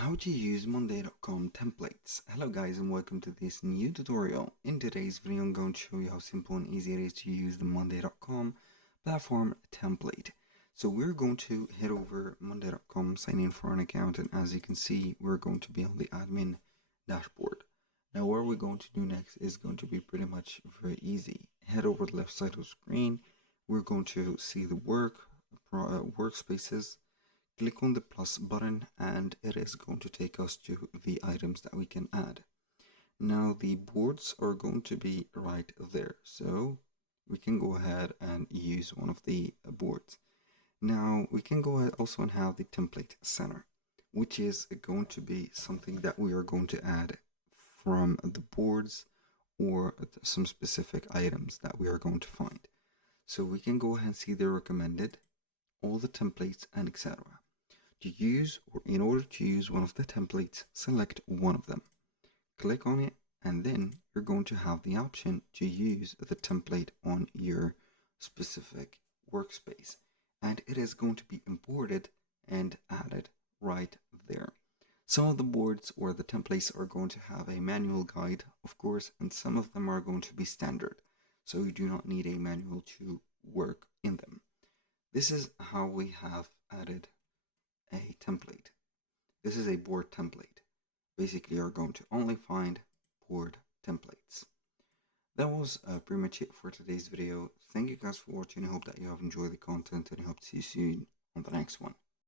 How to use Monday.com templates. Hello guys and welcome to this new tutorial. In today's video I'm going to show you how simple and easy it is to use the Monday.com platform template. So we're going to head over Monday.com, sign in for an account, and as you can see we're going to be on the admin dashboard. Now what we're going to do next is going to be pretty much very easy. Head over to the left side of the screen. We're going to see the workspaces. Click on the plus button and it is going to take us to the items that we can add. Now the boards are going to be right there, so we can go ahead and use one of the boards. Now we can go ahead also and have the template center, which is going to be something that we are going to add from the boards or some specific items that we are going to find. So we can go ahead and see the recommended, all the templates, and etc. To use, or in order to use one of the templates, select one of them. Click on it and then you're going to have the option to use the template on your specific workspace, and it is going to be imported and added right there. Some of the boards or the templates are going to have a manual guide, of course, and some of them are going to be standard, so you do not need a manual to work in them. This is how we have added a template. This is a board template. Basically, you're going to only find board templates. That was pretty much it for today's video. Thank you guys for watching. I hope that you have enjoyed the content and I hope to see you soon on the next one.